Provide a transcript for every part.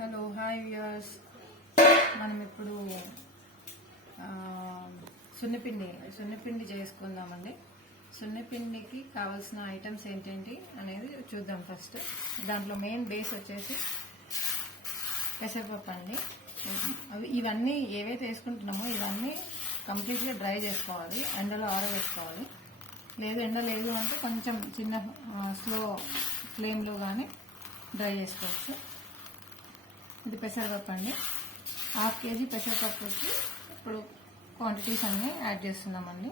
Hello hi viewers. మనం ఇప్పుడు సున్నిపిండి చేసుకుందామండి. సున్నిపిండికి కావాల్సిన ఐటమ్స్ ఏంటేంటి అనేది చూద్దాం. ఫస్ట్ దాంట్లో మెయిన్ బేస్ వచ్చేసి పెసరపప్పు అండి. ఇవన్నీ ఏవైతే వేసుకుంటున్నామో ఇవన్నీ కంప్లీట్గా డ్రై చేసుకోవాలి, ఎండలో ఆరబెట్టుకోవాలి. ఎండ లేదు అంటే కొంచెం చిన్న స్లో ఫ్లేమ్లో కానీ డ్రై చేసుకోవచ్చు. ఇది పెసరపప్పు అండి. 1/2 kg పెసరపప్పుకి ఇప్పుడు క్వాంటిటీస్ అన్నీ యాడ్ చేస్తున్నామండి.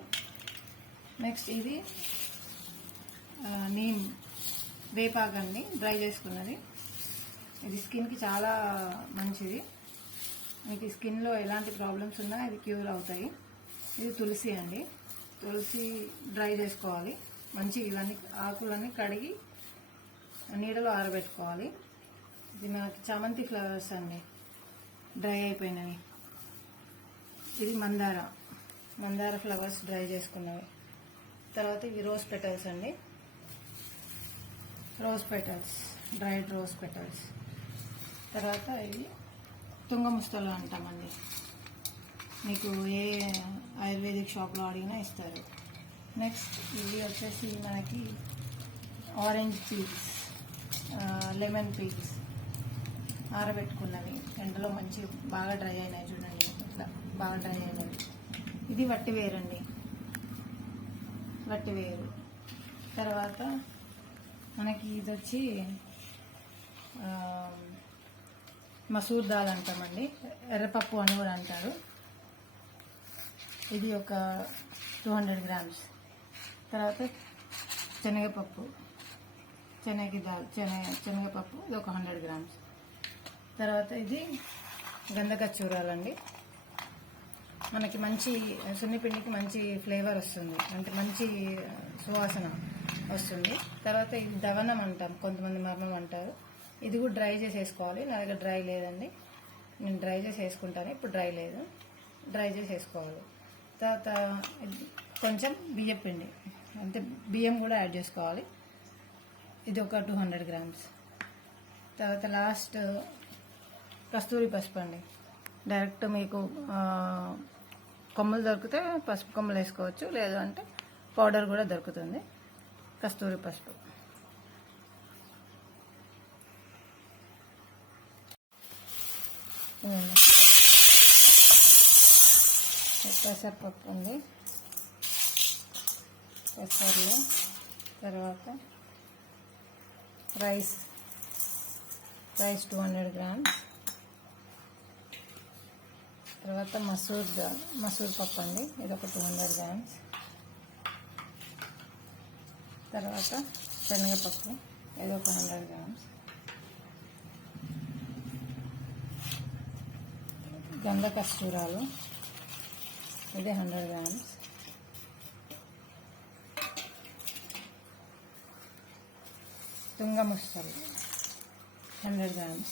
నెక్స్ట్ ఇది నీమ్ వేపాకండి, డ్రై చేసుకున్నది. ఇది స్కిన్కి చాలా మంచిది. మీకు స్కిన్లో ఎలాంటి ప్రాబ్లమ్స్ ఉన్నా ఇది క్యూర్ అవుతాయి. ఇది తులసి అండి. తులసి డ్రై చేసుకోవాలి మంచిగా. ఇవన్నీ ఆకులన్నీ కడిగి నీడలో ఆరబెట్టుకోవాలి. ఇది మనకి చామంతి ఫ్లవర్స్ అండి, డ్రై అయిపోయినవి. ఇది మందార ఫ్లవర్స్ డ్రై చేసుకున్నవి. తర్వాత ఇవి రోజ్ పెటల్స్ అండి, డ్రైడ్ రోజ్ పెటల్స్. తర్వాత ఇవి తుంగముస్తలు అంటామండి. మీకు ఏ ఆయుర్వేదిక్ షాప్లో అడిగినా ఇస్తారు. నెక్స్ట్ ఇవి వచ్చేసి మనకి ఆరెంజ్ పీల్స్, లెమన్ పీల్స్ ఆరబెట్టుకున్నవి. ఎండలో మంచి బాగా డ్రై అయినాయి చూడండి, ఇట్లా బాగా డ్రై అయినవి. ఇది వట్టివేరు అండి, వట్టివేరు. తర్వాత మనకి ఇది వచ్చి మసూర్ దాల్ అంటామండి, ఎర్రపప్పు అని కూడా అంటారు. ఇది ఒక 200 grams. తర్వాత శనగపప్పు, శనగపప్పు ఇది ఒక 100 grams. తర్వాత ఇది గంధకచ్చూరాలండి. మనకి మంచి సున్నిపిండికి మంచి ఫ్లేవర్ వస్తుంది, అంటే మంచి సువాసన వస్తుంది. తర్వాత ఇది దవనం అంటాం, కొంతమంది మర్మం అంటారు. ఇది కూడా డ్రై చేసి వేసుకోవాలి. నా దగ్గర డ్రై లేదండి, నేను డ్రై చేసి వేసుకుంటాను. ఇప్పుడు డ్రై లేదు, డ్రై చేసి వేసుకోవాలి. తర్వాత కొంచెం బియ్యం పిండి, అంటే బియ్యం కూడా యాడ్ చేసుకోవాలి. ఇది ఒక 200 grams. తర్వాత లాస్ట్ కస్తూరి పసుపు అండి. డైరెక్ట్ మీకు కొమ్మలు దొరికితే పసుపు కొమ్మలు వేసుకోవచ్చు, లేదు అంటే పౌడర్ కూడా దొరుకుతుంది. కస్తూరి పసుపు. పెసరపప్పు ఉంది, పెసర్లు. తర్వాత రైస్ 200 grams. తర్వాత మసూర్ పప్పు అండి, ఇది ఒక 200 grams. తర్వాత శనగపప్పు, ఇది ఒక 100 grams. గంధ కస్తూరాలు, ఇది 100 grams. తుంగముస్తలు 100 grams.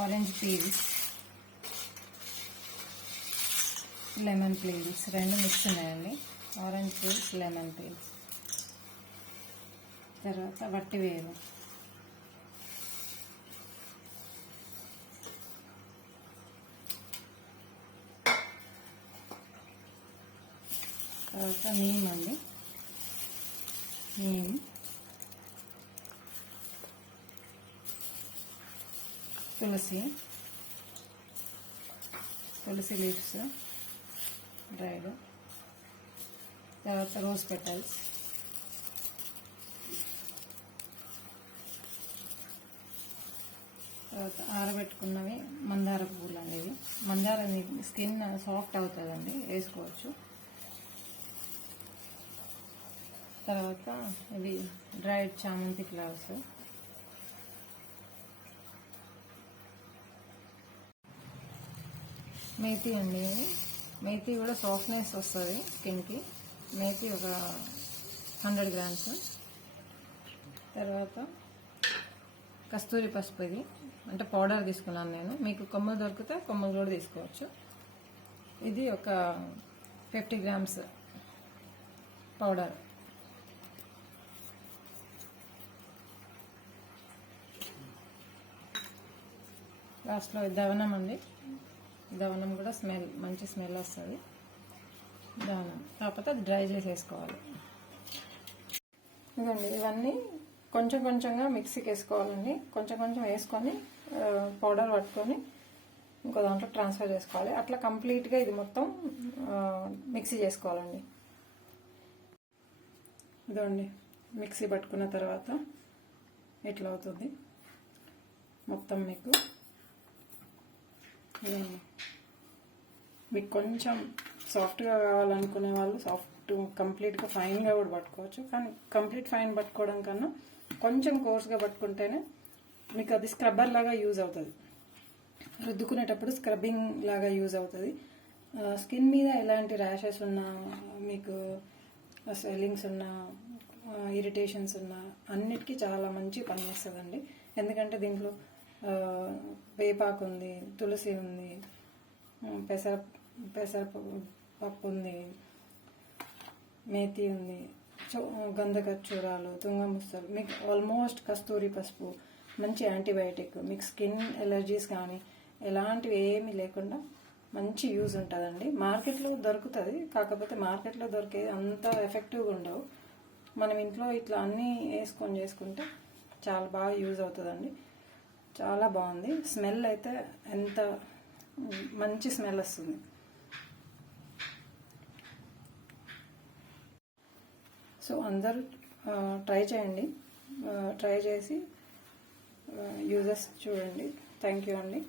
Orange peels, lemon peels, రెండు మిక్స్ ఉన్నాయండి. Orange peels, lemon peels. తర్వాత వట్టివేరు, తర్వాత నీమ్ అండి, నీమ్. తులసి లీవ్స్ డ్రైడ్. తర్వాత రోజ్ పెటల్స్. తర్వాత ఆరబెట్టుకున్నవి మందార పువ్వులు అనేవి. మందార స్కిన్ సాఫ్ట్ అవుతుందండి, వేసుకోవచ్చు. తర్వాత ఇవి డ్రైడ్ చామంతి ఫ్లవర్స్. మేతి అండి, మేతి కూడా సాఫ్ట్నెస్ వస్తుంది స్కిన్కి. మేతి ఒక 100 grams. తర్వాత కస్తూరి పసుపు, ఇది అంటే పౌడర్ తీసుకున్నాను నేను. మీకు కొమ్మలు దొరికితే కొమ్మలు కూడా తీసుకోవచ్చు. ఇది ఒక 50 grams పౌడర్. లాస్ట్లో దవనం అండి. దవనం కూడా మంచి స్మెల్ వస్తుంది. దవనం కాకపోతే అది డ్రై చేసేసుకోవాలి. ఇదండి, ఇవన్నీ కొంచెం కొంచెంగా మిక్సీకి వేసుకోవాలండి. కొంచెం కొంచెం వేసుకొని పౌడర్ పట్టుకొని ఇంకో దాంట్లో ట్రాన్స్ఫర్ చేసుకోవాలి. అట్లా కంప్లీట్గా ఇది మొత్తం మిక్సీ చేసుకోవాలండి. ఇదండి, మిక్సీ పట్టుకున్న తర్వాత ఇట్లా అవుతుంది మొత్తం. మీకు కొంచెం సాఫ్ట్గా కావాలనుకునే వాళ్ళు కంప్లీట్గా ఫైన్గా కూడా పట్టుకోవచ్చు. కానీ కంప్లీట్ ఫైన్ పట్టుకోవడం కన్నా కొంచెం కోర్స్గా పట్టుకుంటేనే మీకు అది స్క్రబ్బర్ లాగా యూజ్ అవుతుంది. రుద్దుకునేటప్పుడు స్క్రబ్బింగ్ లాగా యూజ్ అవుతుంది. స్కిన్ మీద ఎలాంటి ర్యాషెస్ ఉన్నా, మీకు స్వెల్లింగ్స్ ఉన్నా, ఇరిటేషన్స్ ఉన్నా అన్నిటికీ చాలా మంచి పని చేస్తుందండి. ఎందుకంటే దీంట్లో వేపాకు ఉంది, తులసి ఉంది, పెసరపప్పు ఉంది, మేతి ఉంది, గంధకచ్చూరాలు, తుంగముస్తలు, మీకు ఆల్మోస్ట్ కస్తూరి పసుపు, మంచి యాంటీబయాటిక్. మీకు స్కిన్ ఎలర్జీస్ కానీ ఎలాంటివి ఏమీ లేకుండా మంచి యూజ్ ఉంటుందండి. మార్కెట్లో దొరుకుతుంది, కాకపోతే మార్కెట్లో దొరికే అంత ఎఫెక్టివ్గా ఉండవు. మనం ఇంట్లో ఇట్లా అన్నీ వేసుకొని చేసుకుంటే చాలా బాగా యూజ్ అవుతుందండి. చాలా బాగుంది. స్మెల్ అయితే ఎంత మంచి స్మెల్ వస్తుంది. సో అందరూ ట్రై చేయండి. ట్రై చేసి యూజెస్ చూడండి. థ్యాంక్ యూ అండి.